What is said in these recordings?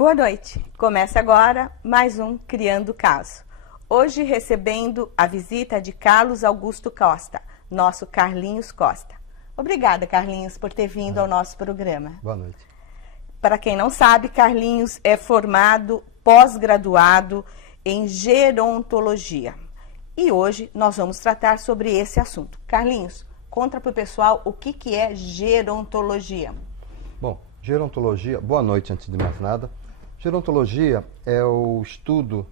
Boa noite. Começa agora mais um Criando Caso. Hoje recebendo a visita de Carlos Augusto Costa, nosso Carlinhos Costa. Obrigada, Carlinhos, por ter vindo ao nosso programa. Boa noite. Para quem não sabe, Carlinhos é formado, pós-graduado em gerontologia. E hoje nós vamos tratar sobre esse assunto. Carlinhos, conta para o pessoal o que é gerontologia. Bom, gerontologia, boa noite antes de mais nada. Gerontologia é o estudo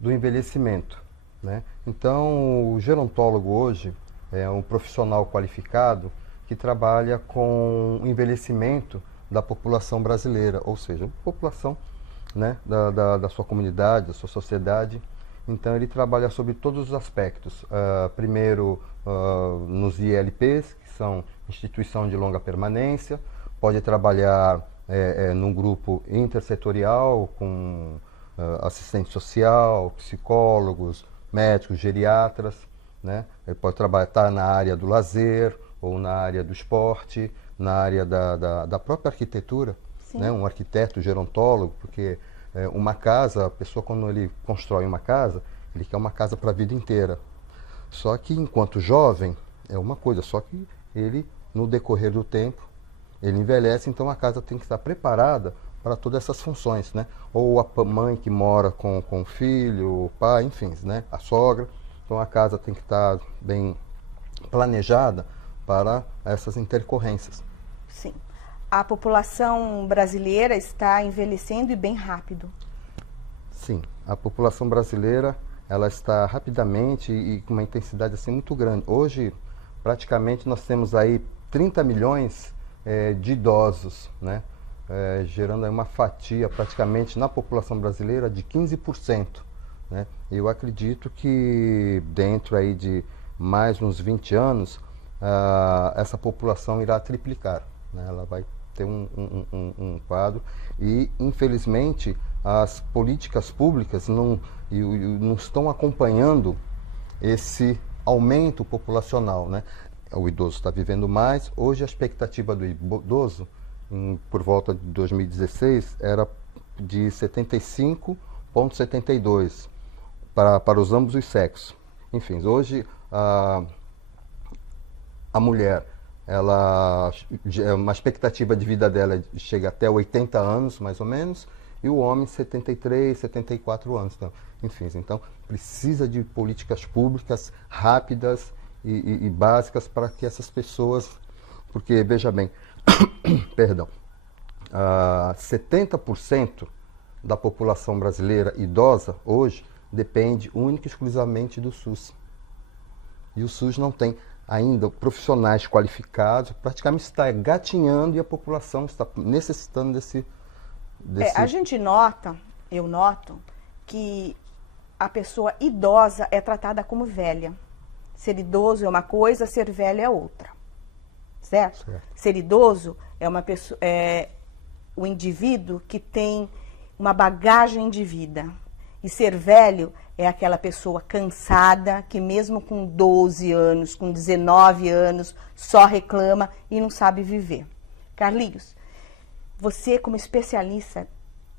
do envelhecimento, né? Então, o gerontólogo hoje é um profissional qualificado que trabalha com o envelhecimento da população brasileira, ou seja, a população, né, da sua comunidade, da sua sociedade. Então, ele trabalha sobre todos os aspectos. Primeiro, nos ILPs, que são Instituição de Longa Permanência, pode trabalhar num grupo intersetorial com assistente social, psicólogos, médicos, geriatras, né? Ele pode estar na área do lazer ou na área do esporte, na área da própria arquitetura, né? Um arquiteto gerontólogo, porque uma casa, a pessoa quando ele constrói uma casa, ele quer uma casa para a vida inteira. Só que enquanto jovem é uma coisa, só que ele, no decorrer do tempo, ele envelhece, então a casa tem que estar preparada para todas essas funções, né? Ou a mãe que mora com o filho, o pai, enfim, né? A sogra. Então a casa tem que estar bem planejada para essas intercorrências. Sim. A população brasileira está envelhecendo e bem rápido. Sim, a população brasileira ela está rapidamente e com uma intensidade assim muito grande. Hoje, praticamente, nós temos aí 30 milhões de idosos, né? Gerando aí uma fatia praticamente na população brasileira de 15%. Né? Eu acredito que dentro aí de mais uns 20 anos, essa população irá triplicar, né? Ela vai ter um quadro e, infelizmente, as políticas públicas não estão acompanhando esse aumento populacional, né? O idoso está vivendo mais. Hoje a expectativa do idoso, por volta de 2016, era de 75,72 para os ambos os sexos. Enfim, hoje a mulher, uma expectativa de vida dela chega até 80 anos, mais ou menos, e o homem 73, 74 anos. Então, enfim, então precisa de políticas públicas rápidas e básicas para que essas pessoas, porque veja bem, perdão, 70% da população brasileira idosa hoje depende única e exclusivamente do SUS. E o SUS não tem ainda profissionais qualificados, praticamente está gatinhando e a população está necessitando desse... A gente nota, eu noto, que a pessoa idosa é tratada como velha. Ser idoso é uma coisa, ser velho é outra. Certo? Ser idoso é uma pessoa, o indivíduo que tem uma bagagem de vida. E ser velho é aquela pessoa cansada, que mesmo com 12 anos, com 19 anos, só reclama e não sabe viver. Carlinhos, você como especialista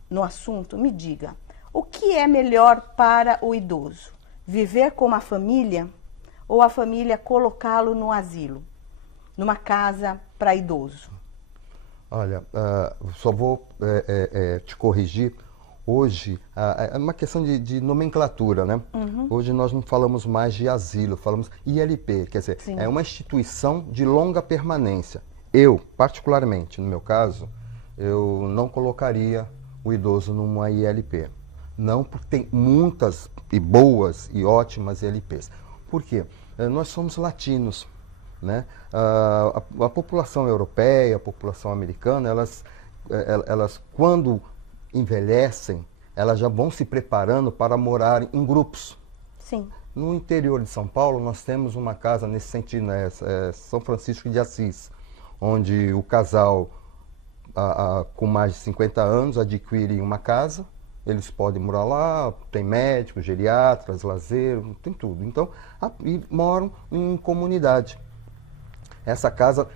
no assunto, me diga, o que é melhor para o idoso? Viver com uma família ou a família colocá-lo no asilo, numa casa para idoso? Olha, só vou te corrigir. Hoje, é uma questão de nomenclatura, né? Uhum. Hoje nós não falamos mais de asilo, falamos ILP, quer dizer, é uma instituição de longa permanência. Eu, particularmente, no meu caso, eu não colocaria o idoso numa ILP. Não, porque tem muitas e boas e ótimas ILPs. Por quê? Nós somos latinos, né? A população europeia, a população americana, elas quando envelhecem, elas já vão se preparando para morar em grupos. Sim. No interior de São Paulo, nós temos uma casa nesse sentido, né? São Francisco de Assis, onde o casal com mais de 50 anos adquire uma casa, eles podem morar lá, tem médicos, geriatras, lazer, tem tudo. Então, e moram em comunidade. Essa casa,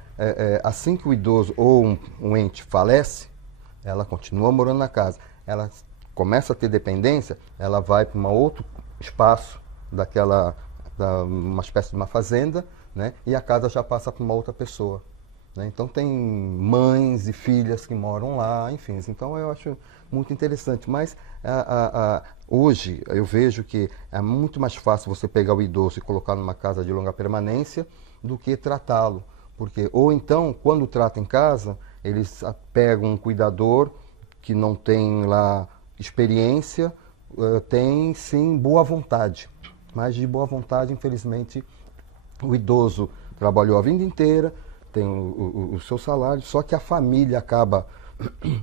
assim que o idoso ou um ente falece, ela continua morando na casa. ela começa a ter dependência, ela vai para um outro espaço uma espécie de uma fazenda, né? E a casa já passa para uma outra pessoa. Né? Então tem mães e filhas que moram lá, enfim. Então eu acho muito interessante. Mas hoje eu vejo que é muito mais fácil você pegar o idoso e colocar numa casa de longa permanência do que tratá-lo. Ou então, quando trata em casa, eles pegam um cuidador que não tem lá experiência, tem sim boa vontade. Mas de boa vontade, infelizmente, o idoso trabalhou a vida inteira, tem o seu salário, só que a família acaba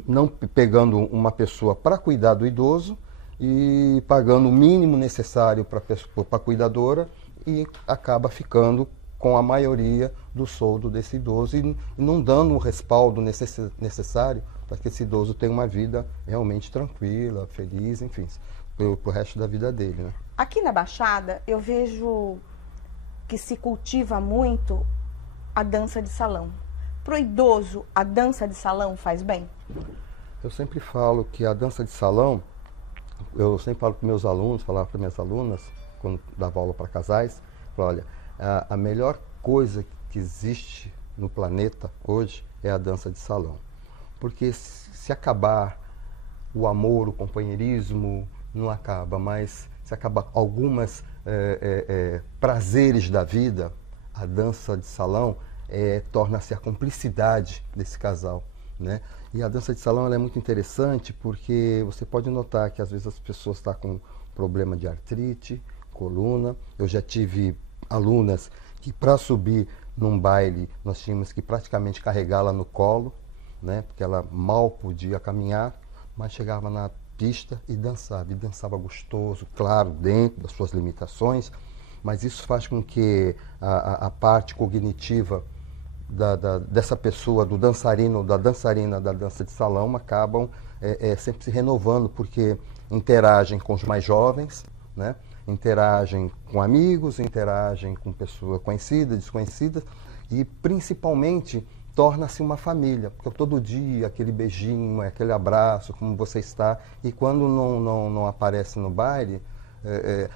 não pegando uma pessoa para cuidar do idoso e pagando o mínimo necessário para a cuidadora e acaba ficando com a maioria do soldo desse idoso e não dando o respaldo necessário para que esse idoso tenha uma vida realmente tranquila, feliz, enfim, pro resto da vida dele, né? Aqui na Baixada, eu vejo que se cultiva muito a dança de salão. Pro idoso, a dança de salão faz bem? Eu sempre falo que a dança de salão, eu sempre falo para meus alunos, falava para minhas alunas, quando dava aula para casais, falo, olha, a melhor coisa que existe no planeta hoje é a dança de salão. Porque se acabar o amor, o companheirismo, não acaba, mas se acaba algumas prazeres da vida, a dança de salão torna-se a cumplicidade desse casal, né? E a dança de salão ela é muito interessante porque você pode notar que às vezes as pessoas estão com problema de artrite, coluna. Eu já tive alunas que para subir num baile nós tínhamos que praticamente carregá-la no colo, né? Porque ela mal podia caminhar, mas chegava na pista e dançava gostoso, claro, dentro das suas limitações, mas isso faz com que a parte cognitiva dessa pessoa, do dançarino, da dançarina da dança de salão, acabam sempre se renovando, porque interagem com os mais jovens, né? Interagem com amigos, interagem com pessoas conhecidas, desconhecidas, e principalmente torna-se uma família, porque todo dia aquele beijinho, aquele abraço, como você está, e quando não aparece no baile,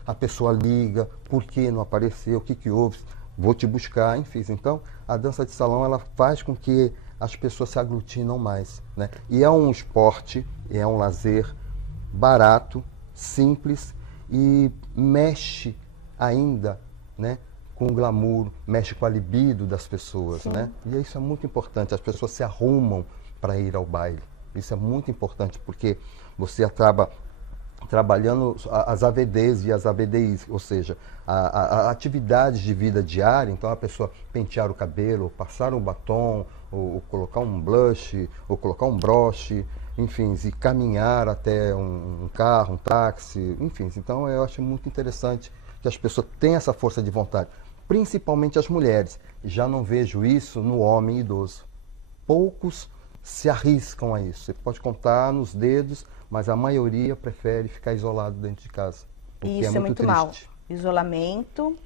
a pessoa liga, por que não apareceu, o que houve, vou te buscar, enfim. Então, a dança de salão ela faz com que as pessoas se aglutinam mais, né? E é um esporte, é um lazer barato, simples e mexe ainda, né, com o glamour, mexe com a libido das pessoas, né? E isso é muito importante, as pessoas se arrumam para ir ao baile. Isso é muito importante, porque você acaba trabalhando as AVDs e as ABDIs, ou seja, a atividades de vida diária. Então a pessoa pentear o cabelo, ou passar um batom, ou colocar um blush, ou colocar um broche, enfim, e caminhar até um carro, um táxi, enfim. Então eu acho muito interessante que as pessoas tenham essa força de vontade, principalmente as mulheres. Já não vejo isso no homem idoso. Poucos se arriscam a isso. Você pode contar nos dedos, mas a maioria prefere ficar isolado dentro de casa. E isso é muito mal. Isolamento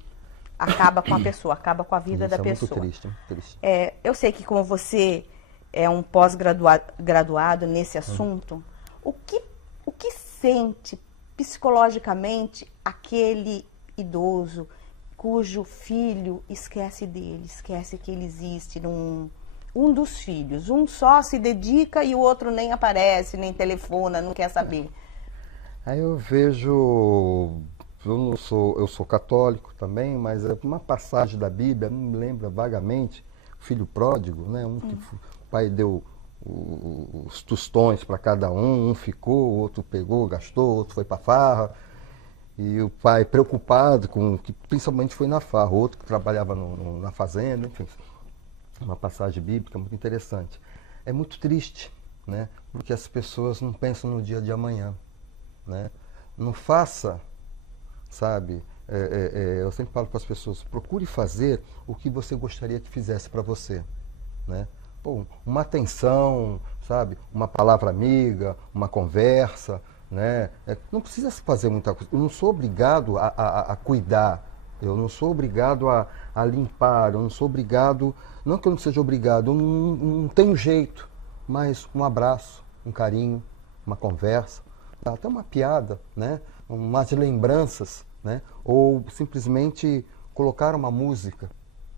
acaba com a pessoa, acaba com a vida da pessoa. É muito triste. Eu sei que como você é um pós-graduado nesse assunto, o que sente psicologicamente aquele idoso cujo filho esquece dele, esquece que ele existe, um dos filhos, um só se dedica e o outro nem aparece, nem telefona, não quer saber. Aí eu vejo, eu sou católico também, mas é uma passagem da Bíblia, não me lembra vagamente, o filho pródigo, né? Que o pai deu os tostões para cada um ficou, o outro pegou, gastou, o outro foi para farra. E o pai preocupado com que principalmente foi na farra, outro que trabalhava na fazenda, enfim. Uma passagem bíblica muito interessante. É muito triste, né? Porque as pessoas não pensam no dia de amanhã, né? Não faça, sabe? Eu sempre falo para as pessoas, procure fazer o que você gostaria que fizesse para você, né? Pô, uma atenção, sabe? Uma palavra amiga, uma conversa, né? Não precisa se fazer muita coisa. Eu não sou obrigado a cuidar. Eu não sou obrigado a limpar, eu não sou obrigado, não que eu não seja obrigado, eu não tenho jeito, mas um abraço, um carinho, uma conversa, até uma piada, né? Umas lembranças, né? Ou simplesmente colocar uma música,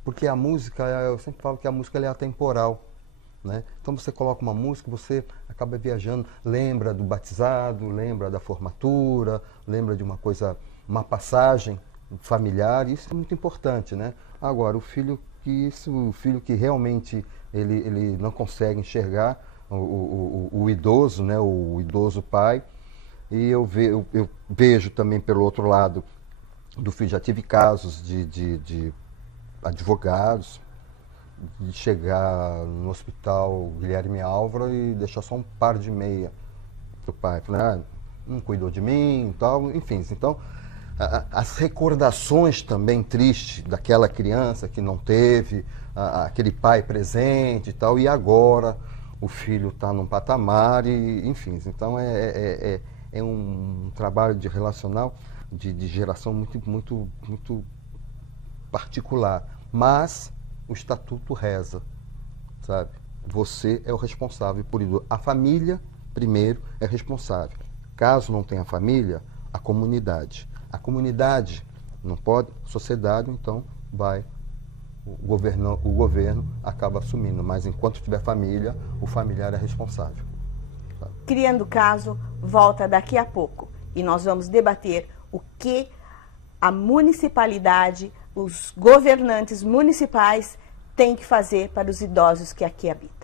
porque a música, eu sempre falo que a música ela é atemporal, né? Então você coloca uma música, você acaba viajando, lembra do batizado, lembra da formatura, lembra de uma coisa, uma passagem familiar, isso é muito importante, né? Agora, o filho que realmente ele não consegue enxergar o idoso, né? O idoso pai, e eu vejo também pelo outro lado do filho, já tive casos de advogados, de chegar no hospital Guilherme Álvaro e deixar só um par de meia pro pai. Falei, não cuidou de mim e tal, enfim. Então, as recordações também tristes daquela criança que não teve aquele pai presente e tal, e agora o filho está num patamar, e, enfim. Então, é um trabalho de relacional, de geração muito particular. Mas o estatuto reza, sabe? Você é o responsável por isso. A família, primeiro, é responsável. Caso não tenha família, a comunidade. A comunidade não pode, a sociedade, então, o governo acaba assumindo. Mas enquanto tiver família, o familiar é responsável. Sabe? Criando Caso volta daqui a pouco. E nós vamos debater o que a municipalidade, os governantes municipais têm que fazer para os idosos que aqui habitam.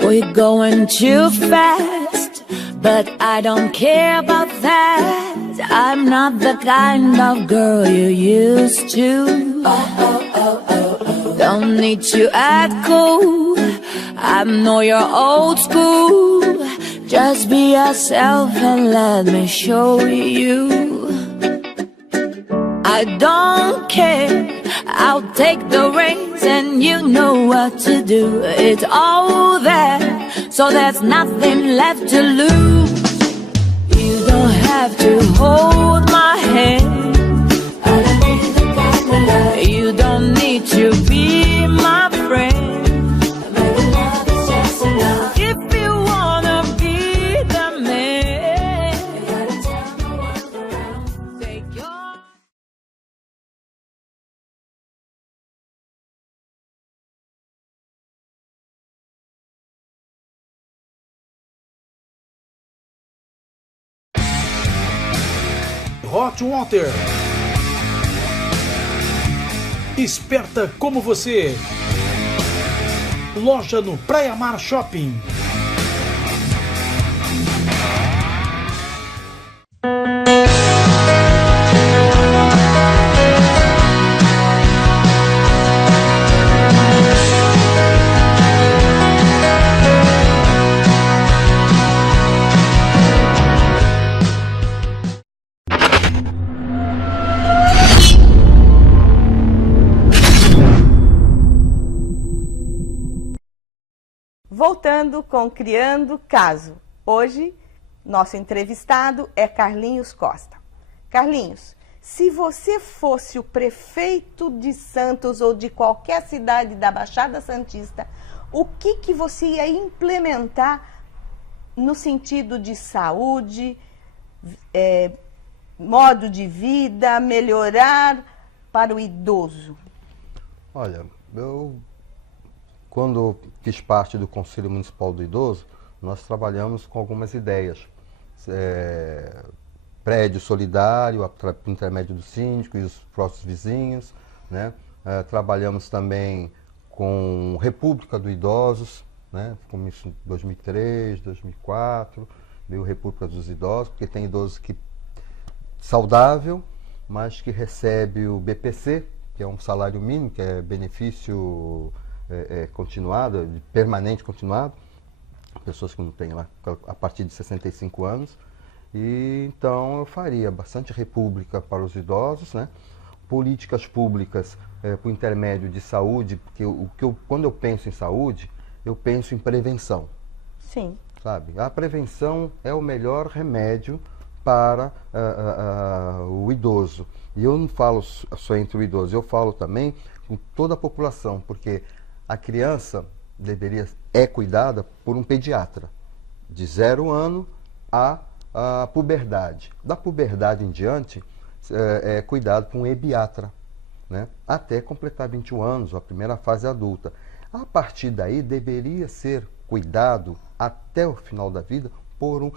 We're going too fast, but I don't care about that. I'm not the kind of girl you used to. Don't need to act cool, I know you're old school. Just be yourself and let me show you. I don't care, I'll take the reins and you know what to do. It's all there, so there's nothing left to lose. You don't have to hold my hand, I don't need the kind of love. You don't need to be my friend, maybe love is just enough. If you wanna be the man, you gotta tell the world around. Take your Hot Water. Esperta como você. Loja no Praia Mar Shopping. Voltando com Criando Caso. Hoje, nosso entrevistado é Carlinhos Costa. Carlinhos, se você fosse o prefeito de Santos ou de qualquer cidade da Baixada Santista, o que você ia implementar no sentido de saúde, modo de vida, melhorar para o idoso? Olha, eu quando fiz parte do Conselho Municipal do Idoso, nós trabalhamos com algumas ideias. Prédio solidário, por intermédio do síndico e dos próprios vizinhos, né? Trabalhamos também com República do Idosos, né? Como isso em 2003, 2004, veio República dos Idosos, porque tem idosos que saudável, mas que recebe o BPC, que é um salário mínimo, que é benefício continuado, permanente continuado, pessoas que não têm lá a partir de 65 anos. E então eu faria bastante república para os idosos, né? Políticas públicas por intermédio de saúde, porque quando eu penso em saúde, eu penso em prevenção. Sim. Sabe? A prevenção é o melhor remédio para o idoso. E eu não falo só entre o idoso, eu falo também com toda a população, porque a criança é cuidada por um pediatra, de 0 ano a puberdade. Da puberdade em diante, é cuidado por um ebiatra, né? Até completar 21 anos, a primeira fase adulta. A partir daí, deveria ser cuidado até o final da vida por um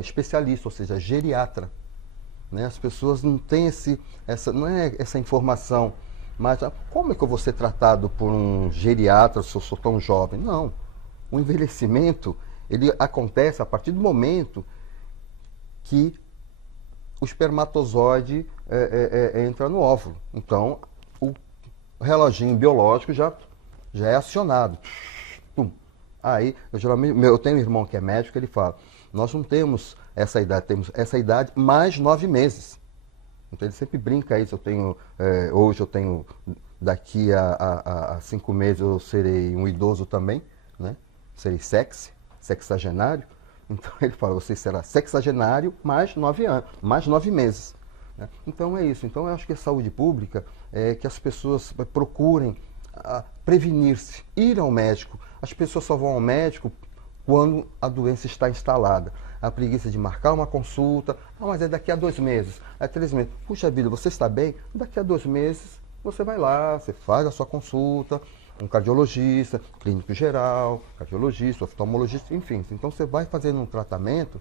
especialista, ou seja, geriatra. Né? As pessoas não têm não é essa informação, mas como é que eu vou ser tratado por um geriatra se eu sou tão jovem? Não. O envelhecimento, ele acontece a partir do momento que o espermatozoide entra no óvulo. Então, o reloginho biológico já é acionado. Pum. Aí, eu tenho um irmão que é médico, ele fala, nós não temos essa idade, temos essa idade mais 9 meses. Então ele sempre brinca isso, hoje eu tenho, daqui a 5 meses eu serei um idoso também, né? Serei sexagenário. Então ele fala, você será sexagenário mais 9 anos, mais 9 meses. Né? Então é isso. Então eu acho que a saúde pública é que as pessoas procurem prevenir-se, ir ao médico. As pessoas só vão ao médico quando a doença está instalada. A preguiça de marcar uma consulta, mas é daqui a 2 meses, é 3 meses. Puxa vida, você está bem? Daqui a 2 meses você vai lá, você faz a sua consulta, um cardiologista, clínico geral, cardiologista, oftalmologista, enfim. Então você vai fazendo um tratamento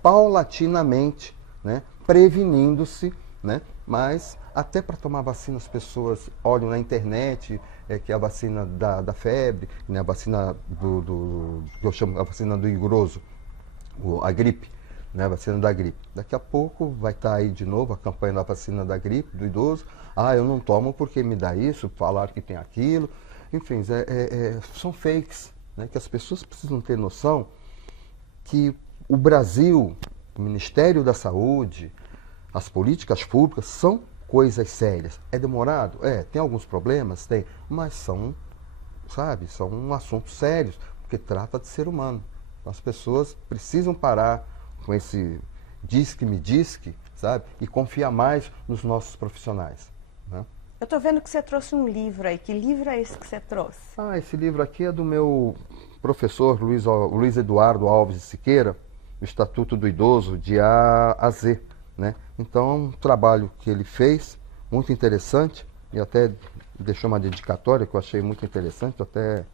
paulatinamente, né, prevenindo-se, né, mas até para tomar vacina as pessoas olham na internet que é a vacina da febre, né, a vacina que eu chamo a vacina do engroso, a gripe, né, a vacina da gripe. Daqui a pouco vai estar aí de novo a campanha da vacina da gripe, do idoso. Eu não tomo porque me dá isso, falaram que tem aquilo. Enfim, são fakes, né, que as pessoas precisam ter noção que o Brasil, o Ministério da Saúde, as políticas públicas são coisas sérias. É demorado? Tem alguns problemas? Tem, mas são assuntos sérios, porque trata de ser humano. As pessoas precisam parar com esse diz-que-me diz-que, sabe? E confiar mais nos nossos profissionais. Né? Eu estou vendo que você trouxe um livro aí. Que livro é esse que você trouxe? Esse livro aqui é do meu professor Luiz Eduardo Alves de Siqueira, o Estatuto do Idoso, de A a Z. Né? Então é um trabalho que ele fez, muito interessante, e até deixou uma dedicatória que eu achei muito interessante, até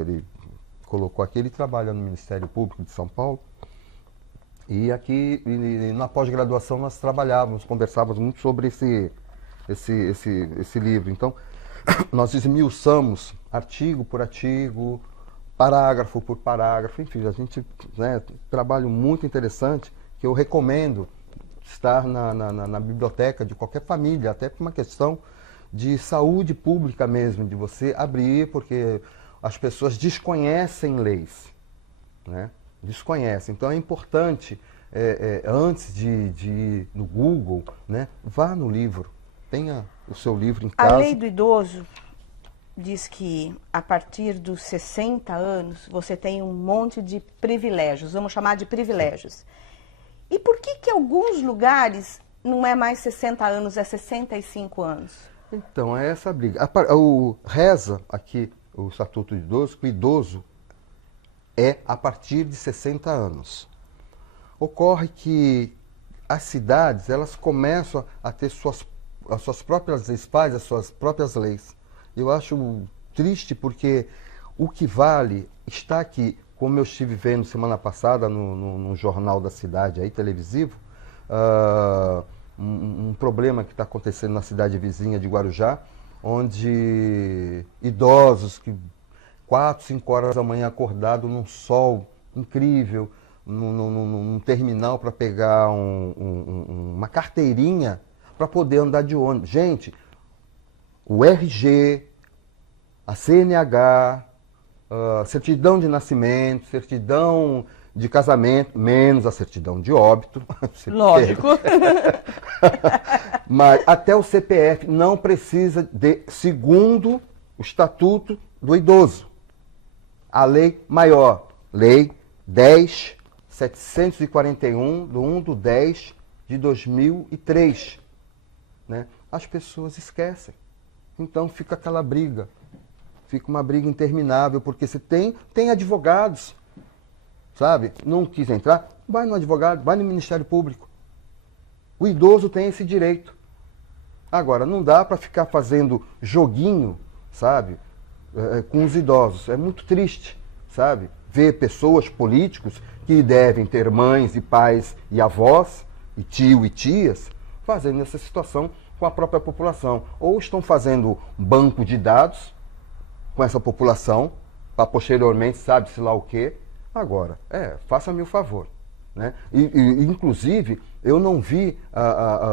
ele colocou aqui, ele trabalha no Ministério Público de São Paulo, e aqui na pós-graduação nós conversávamos muito sobre esse livro. Então, nós esmiuçamos artigo por artigo, parágrafo por parágrafo, enfim, a gente, né, trabalho muito interessante que eu recomendo estar na biblioteca de qualquer família, até por uma questão de saúde pública mesmo, de você abrir, porque as pessoas desconhecem leis, né? Desconhecem. Então é importante, antes de ir no Google, né, vá no livro, tenha o seu livro em casa. A lei do idoso diz que a partir dos 60 anos você tem um monte de privilégios, vamos chamar de privilégios. E por que alguns lugares não é mais 60 anos, é 65 anos? Então, é essa briga. Reza aqui o Estatuto do Idoso, que o idoso é a partir de 60 anos. Ocorre que as cidades, elas começam a ter as suas próprias leis, fazem as suas próprias leis. Eu acho triste porque o que vale está aqui, como eu estive vendo semana passada no jornal da cidade, aí, televisivo, um problema que está acontecendo na cidade vizinha de Guarujá, onde idosos que 4, 5 horas da manhã acordado num sol incrível, num terminal para pegar uma carteirinha para poder andar de ônibus. Gente, o RG, a CNH, certidão de nascimento, certidão de casamento, menos a certidão de óbito. Lógico. Mas até o CPF não precisa segundo o Estatuto do Idoso. A lei maior, Lei 10.741, do 1/10 de 2003. Né? As pessoas esquecem. Então fica aquela briga. Fica uma briga interminável, porque você tem advogados, sabe? Não quis entrar, vai no advogado, vai no Ministério Público. O idoso tem esse direito. Agora, não dá para ficar fazendo joguinho, sabe? Com os idosos. É muito triste, sabe? Ver pessoas, políticos, que devem ter mães e pais e avós, e tio e tias, fazendo essa situação com a própria população. Ou estão fazendo banco de dados com essa população, para posteriormente sabe-se lá o quê. Agora, faça-me o favor. Né? Inclusive, eu não vi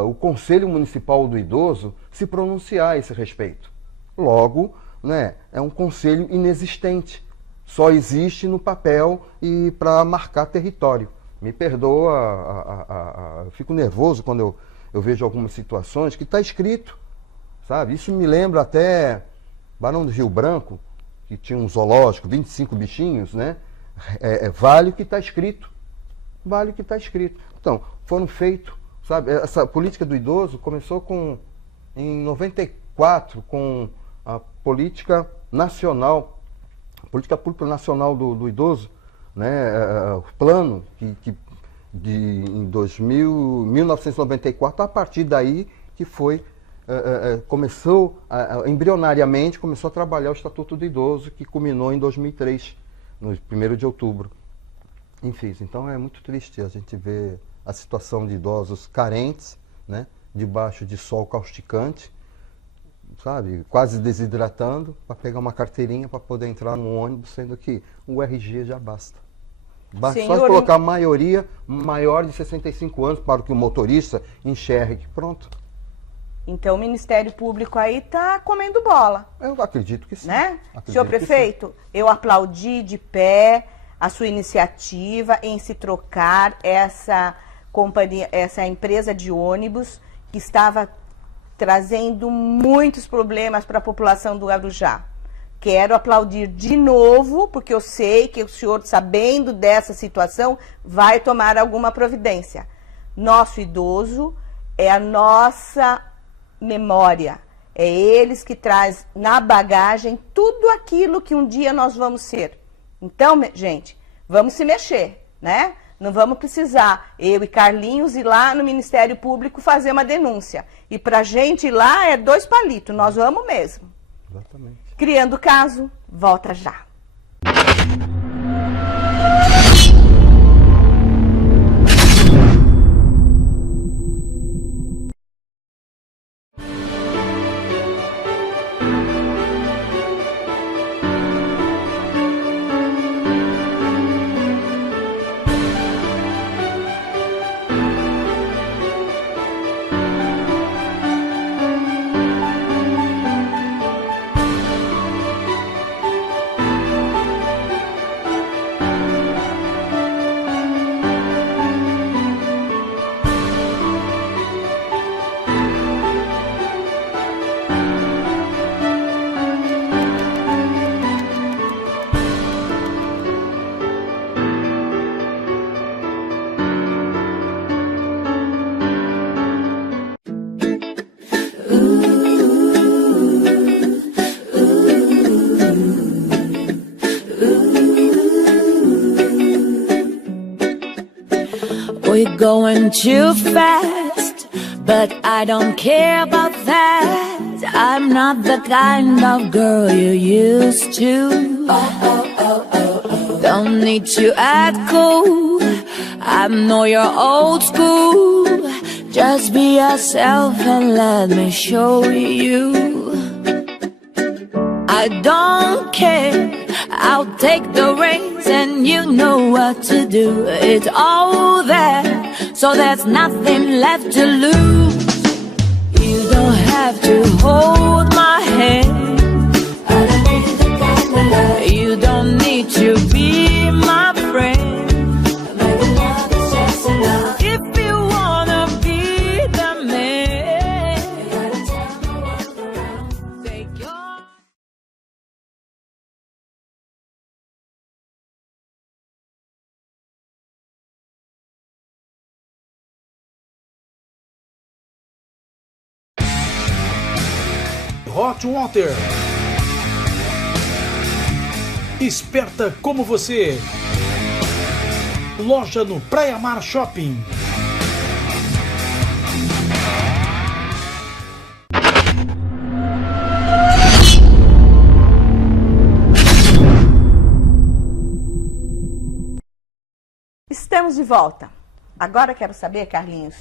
o Conselho Municipal do Idoso se pronunciar a esse respeito. Logo, né, é um conselho inexistente. Só existe no papel e para marcar território. Me perdoa, eu fico nervoso quando eu vejo algumas situações que está escrito, sabe? Isso me lembra até Barão do Rio Branco, que tinha um zoológico, 25 bichinhos, né? Vale o que está escrito. Vale o que está escrito. Então, foram feitos, sabe? Essa política do idoso começou em 94, com a política nacional, a política pública nacional do idoso, né? O plano em 1994, a partir daí que foi começou embrionariamente começou a trabalhar o Estatuto do Idoso, que culminou em 2003, no 1º de outubro. Enfim, então é muito triste a gente ver a situação de idosos carentes, né, debaixo de sol causticante, sabe, quase desidratando, para pegar uma carteirinha para poder entrar no ônibus, sendo que o RG já basta. Basta só colocar a maioria maior de 65 anos para que o motorista enxergue. Pronto. Então o Ministério Público aí está comendo bola. Eu acredito que sim. Né? Senhor Prefeito, eu aplaudi de pé a sua iniciativa em se trocar essa companhia, essa empresa de ônibus que estava trazendo muitos problemas para a população do Guarujá. Quero aplaudir de novo, porque eu sei que o senhor, sabendo dessa situação, vai tomar alguma providência. Nosso idoso é a nossa memória. É eles que traz na bagagem tudo aquilo que um dia nós vamos ser. Então, gente, vamos se mexer, né? Não vamos precisar, eu e Carlinhos, ir lá no Ministério Público fazer uma denúncia. E pra gente ir lá é 2 palitos, nós vamos mesmo. Exatamente. Criando caso, volta já. We're going too fast, but I don't care about that. I'm not the kind of girl you used to. Don't need to act cool, I know you're old school. Just be yourself and let me show you. I don't care, I'll take the reins and you know what to do. It's all there, so there's nothing left to lose. You don't have to hold my hand, you don't need to be my friend. If you wanna be the man, take your... Hot Water. Esperta como você. Loja no Praia Mar Shopping. Estamos de volta. Agora quero saber, Carlinhos,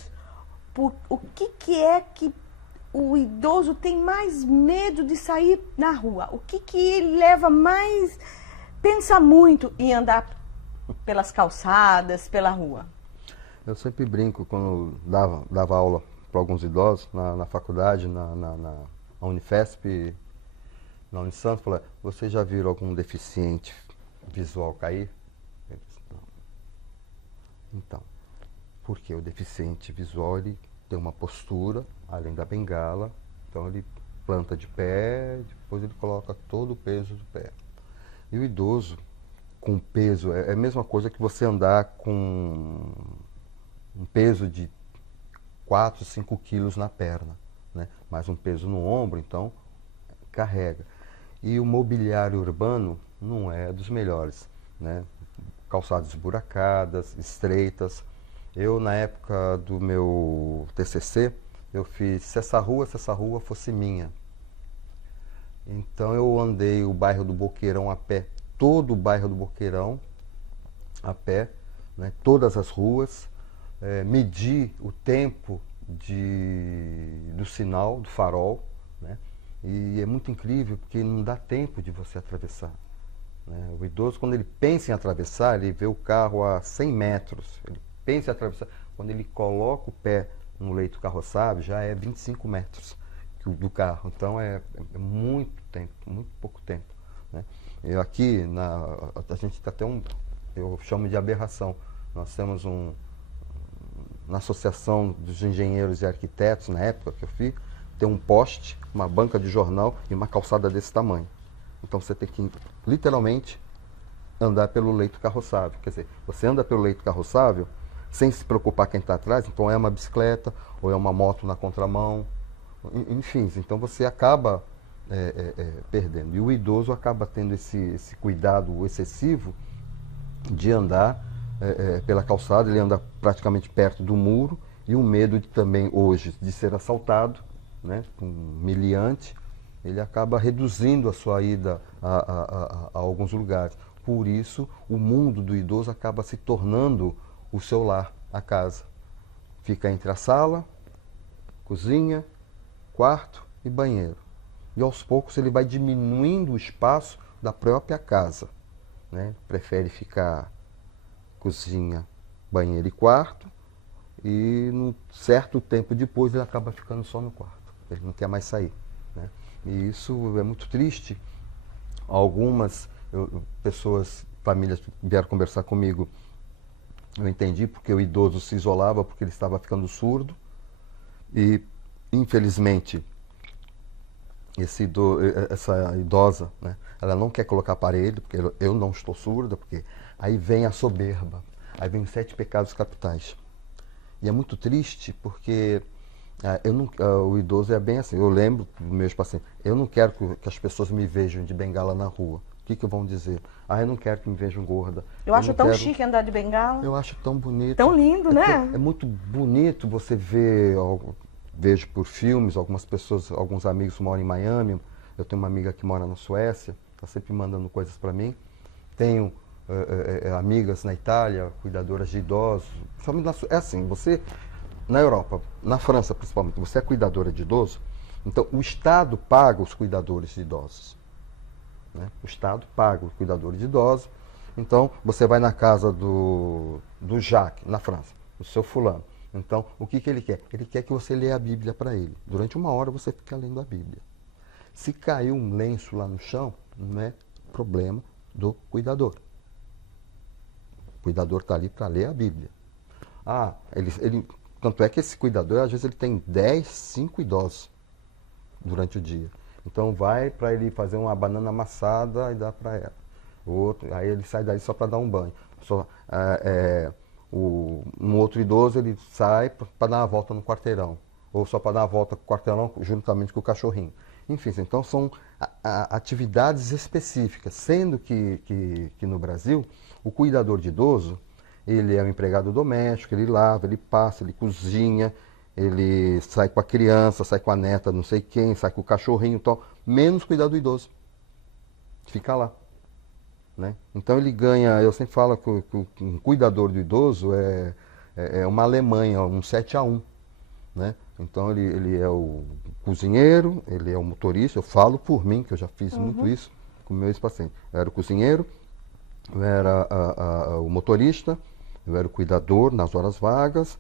o que é que o idoso tem mais medo de sair na rua? O que ele leva mais, pensa muito em andar pelas calçadas, pela rua? Eu sempre brinco quando dava aula para alguns idosos na faculdade, na Unifesp, na Unisanto, falei, vocês já viram algum deficiente visual cair? Eu disse, não. Então, porque o deficiente visual ele tem uma postura, além da bengala, então ele planta de pé, depois ele coloca todo o peso do pé. E o idoso, com peso, é a mesma coisa que você andar com um peso de 4, 5 quilos na perna, né? Mais um peso no ombro, então carrega. E o mobiliário urbano não é dos melhores, né? Calçadas esburacadas, estreitas. Eu, na época do meu TCC, eu fiz se essa rua fosse minha. Então eu andei o bairro do Boqueirão a pé, todo o bairro do Boqueirão a pé, né, todas as ruas, medi o tempo do sinal, do farol, né, e é muito incrível porque não dá tempo de você atravessar. Né. O idoso, quando ele pensa em atravessar, ele vê o carro a 100 metros, ele pensa em atravessar, quando ele coloca o pé no leito carroçável, já é 25 metros do carro. Então é muito tempo, muito pouco tempo. Né? Eu aqui, a gente tem até eu chamo de aberração. Nós temos na Associação dos Engenheiros e Arquitetos, na época que eu fiz, tem um poste, uma banca de jornal e uma calçada desse tamanho. Então você tem que, literalmente, andar pelo leito carroçável. Quer dizer, você anda pelo leito carroçável sem se preocupar quem está atrás, então é uma bicicleta ou é uma moto na contramão, enfim, então você acaba perdendo. E o idoso acaba tendo esse cuidado excessivo de andar pela calçada, ele anda praticamente perto do muro, e o medo também hoje de ser assaltado, né, com meliante, ele acaba reduzindo a sua ida a alguns lugares. Por isso, o mundo do idoso acaba se tornando o seu lar, a casa. Fica entre a sala, cozinha, quarto e banheiro. E aos poucos ele vai diminuindo o espaço da própria casa. Né? Prefere ficar cozinha, banheiro e quarto, e num certo tempo depois ele acaba ficando só no quarto. Ele não quer mais sair. Né? E isso é muito triste. Algumas pessoas, famílias vieram conversar comigo. Eu entendi porque o idoso se isolava porque ele estava ficando surdo e, infelizmente, essa idosa, né, ela não quer colocar aparelho, porque eu não estou surda, porque aí vem a soberba, aí vem os 7 pecados capitais. E é muito triste porque o idoso é bem assim. Eu lembro dos meus pacientes, eu não quero que as pessoas me vejam de bengala na rua. O que vão dizer? Eu não quero que me vejam gorda. Eu acho tão chique andar de bengala. Eu acho tão bonito. Tão lindo, né? É muito bonito você ver vejo por filmes, algumas pessoas, alguns amigos moram em Miami, eu tenho uma amiga que mora na Suécia, está sempre mandando coisas para mim. Tenho amigas na Itália, cuidadoras de idosos. É assim, você, na Europa, na França principalmente, você é cuidadora de idoso, então o Estado paga os cuidadores de idosos. Né? O Estado paga os cuidadores de idosos. Então, você vai na casa do Jacques, na França, o seu fulano. Então, o que ele quer? Ele quer que você leia a Bíblia para ele. Durante 1 hora você fica lendo a Bíblia. Se caiu um lenço lá no chão, não é problema do cuidador. O cuidador está ali para ler a Bíblia. Tanto é que esse cuidador, às vezes, ele tem 10, 5 idosos durante o dia. Então, vai para ele fazer uma banana amassada e dá para ela. Aí ele sai daí só para dar um banho. Um outro idoso, ele sai para dar uma volta no quarteirão. Ou só para dar uma volta no quarteirão juntamente com o cachorrinho. Enfim, então são atividades específicas. Sendo que no Brasil, o cuidador de idoso, ele é um empregado doméstico, ele lava, ele passa, ele cozinha, ele sai com a criança, sai com a neta, não sei quem, sai com o cachorrinho e tal. Menos cuidar do idoso. Fica lá. Né? Então ele ganha, eu sempre falo que um cuidador do idoso é uma Alemanha, um 7-1. Né? Então ele é o cozinheiro, ele é o motorista, eu falo por mim, que eu já fiz muito isso com o meu ex-paciente. Eu era o cozinheiro, eu era o motorista, eu era o cuidador nas horas vagas,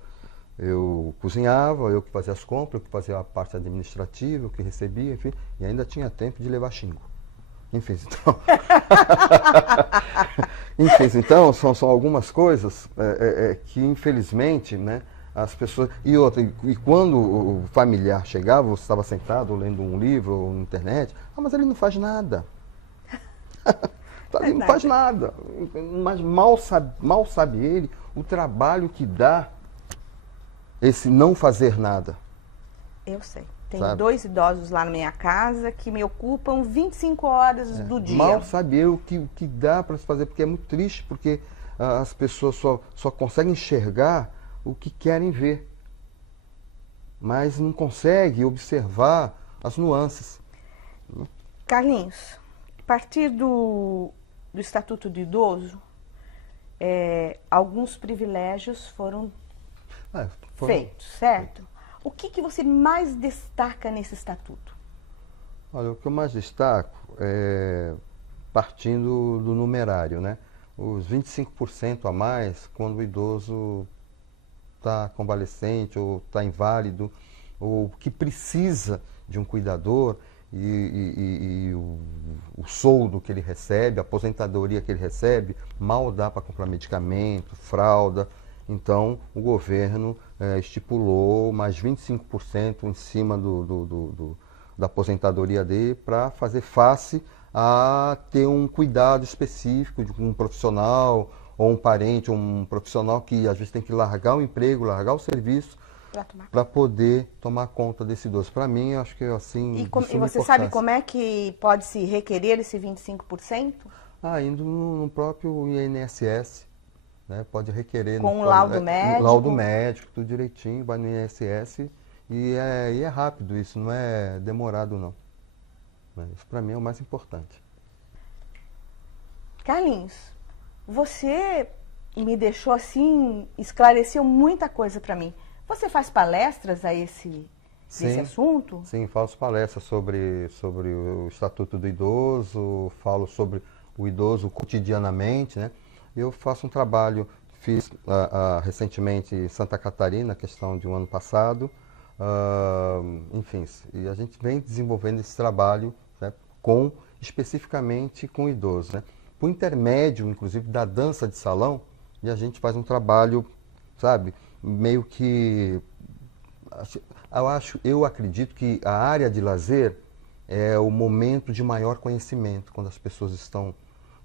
eu cozinhava, eu que fazia as compras, eu que fazia a parte administrativa, eu que recebia, enfim, e ainda tinha tempo de levar xingo. Enfim, então, são algumas coisas que, infelizmente, né, as pessoas... E quando o familiar chegava, você estava sentado lendo um livro ou na internet, mas ele não faz nada. Ele não faz nada. Mas mal sabe ele o trabalho que dá esse não fazer nada. Eu sei. Tem 2 idosos lá na minha casa que me ocupam 25 horas do dia. Mal sabe eu o que dá para se fazer, porque é muito triste, porque as pessoas só conseguem enxergar o que querem ver, mas não conseguem observar as nuances. Carlinhos, a partir do Estatuto do Idoso, alguns privilégios foram feitos, certo? O que você mais destaca nesse estatuto? Olha, o que eu mais destaco é partindo do numerário, né? Os 25% a mais quando o idoso está convalescente ou está inválido ou que precisa de um cuidador e o soldo que ele recebe, a aposentadoria que ele recebe, mal dá para comprar medicamento, fralda. Então, o governo estipulou mais 25% em cima da aposentadoria dele para fazer face a ter um cuidado específico de um profissional ou um parente, ou um profissional que às vezes tem que largar o emprego, largar o serviço para poder tomar conta desse idoso. Para mim, eu acho que assim... E você sabe como é que pode se requerer esse 25%? Indo no próprio INSS. Né, pode requerer com laudo médico. Laudo médico, tudo direitinho, vai no INSS e é rápido isso, não é demorado não. Isso para mim é o mais importante. Carlinhos, você me deixou assim, esclareceu muita coisa para mim. Você faz palestras a desse assunto? Sim, faço palestras sobre o Estatuto do Idoso, falo sobre o idoso cotidianamente, né? Eu faço um trabalho, fiz recentemente em Santa Catarina, questão de um ano passado, enfim, e a gente vem desenvolvendo esse trabalho, né, especificamente com idosos, né, por intermédio, inclusive, da dança de salão, e a gente faz um trabalho, sabe, meio que, eu acredito que a área de lazer é o momento de maior conhecimento, quando as pessoas estão...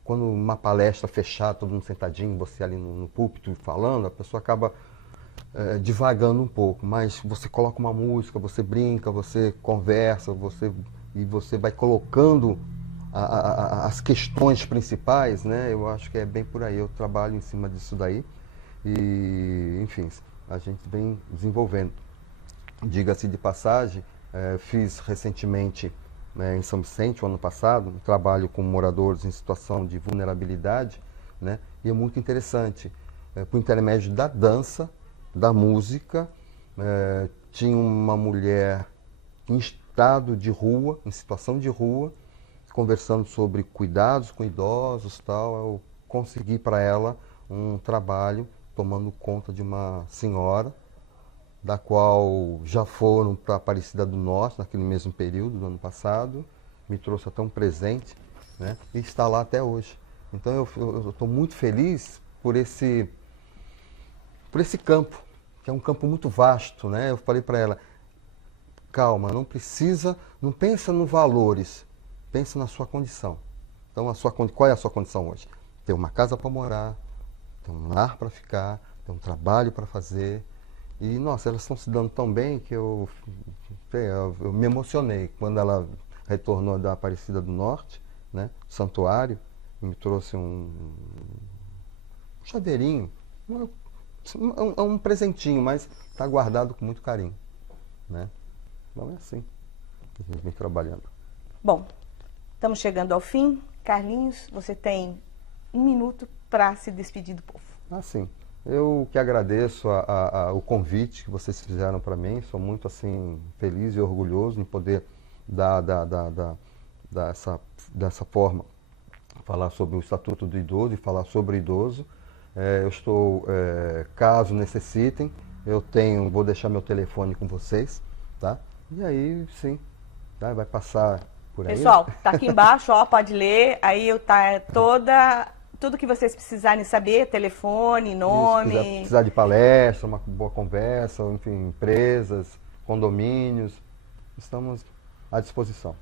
Quando uma palestra fechada, todo mundo sentadinho, você ali no púlpito falando, a pessoa acaba divagando um pouco. Mas você coloca uma música, você brinca, você conversa, e você vai colocando as questões principais, né? Eu acho que é bem por aí. Eu trabalho em cima disso daí e, enfim, a gente vem desenvolvendo. diga-se de passagem, fiz recentemente em São Vicente, o ano passado, um trabalho com moradores em situação de vulnerabilidade, né? E é muito interessante, por intermédio da dança, da música, tinha uma mulher em estado de rua, em situação de rua, conversando sobre cuidados com idosos, tal. Eu consegui para ela um trabalho tomando conta de uma senhora, da qual já foram para Aparecida do Norte naquele mesmo período do ano passado, me trouxe até um presente, né? E está lá até hoje. Então eu estou muito feliz por esse campo, que é um campo muito vasto, né? Eu falei para ela, calma, não pensa nos valores, pensa na sua condição. Então, qual é a sua condição hoje? Ter uma casa para morar, ter um lar para ficar, ter um trabalho para fazer. E, nossa, elas estão se dando tão bem que eu me emocionei quando ela retornou da Aparecida do Norte, né, santuário, e me trouxe um chaveirinho, um presentinho, mas está guardado com muito carinho, né? Então é assim que a gente vem trabalhando. Bom, estamos chegando ao fim. Carlinhos, você tem 1 minuto para se despedir do povo. Sim. Eu que agradeço o convite que vocês fizeram para mim. Sou muito assim feliz e orgulhoso em poder dessa forma falar sobre o Estatuto do Idoso e falar sobre o idoso. Eu estou, caso necessitem, vou deixar meu telefone com vocês, tá? E aí, sim, tá? Vai passar por aí. Pessoal, tá aqui embaixo, ó, pode ler. Aí tá tudo que vocês precisarem saber, telefone, nome. Se precisar de palestra, uma boa conversa, enfim, empresas, condomínios, estamos à disposição.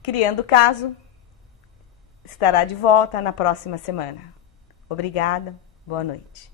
Criando Caso estará de volta na próxima semana. Obrigada, boa noite.